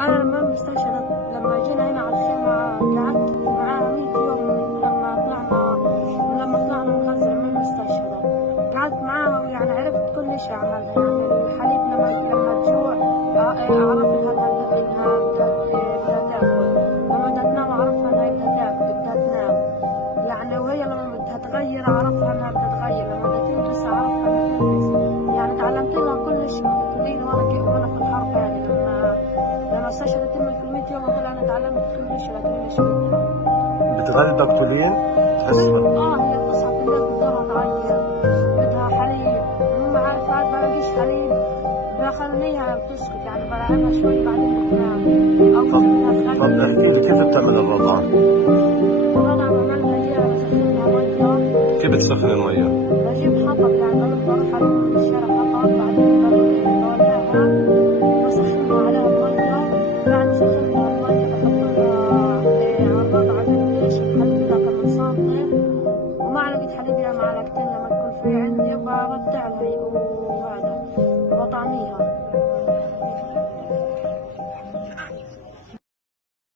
أنا لما استشهدت لما جينا هنا على الخيمة قعدت معاها 100 يوم لما طلعنا من غزة لما استشهدت، قعدت معاها ويعني عرفت كل شيء عملها. يعني الحليب لما تجوع أعرف إنها بدها تاكل، لما بدها تنام أعرفها إنها بدها تنام. يعني وهي لما بدها تغير أعرفها إنها بدها تغير، لما بدها تلبس أعرفها إنها تلبس. يعني تعلمت لها كل شيء من وأنا في الحرب. يعني لما استشهدت أمي في 100 يوم أقول أنا تعلمت كل شيء لكن شو بتغلبك تولين تحسها؟ هي بتصحى في الليل بتضلها تعيط بدها حليب، مو عارفة ما بلاقيش حليب بخليها بتسكت. يعني بلعبها شوي بعدين بتنام أو بدها طب تغير. احكي لي كيف بتعمل الرضاعة؟ الرضعة بعملها إياها بسخنها مية. كيف بتسخن المية؟ بجيب حطب، يعني بروح أجيب من الشارع حطب، بعدين بولعها وبسخنها عليها المية. بعد سخنها المية بحط لها على الرضعة قديش الحليب بدها كمان سنتي، ومعلقة حليب يا معلقتين لما تكون في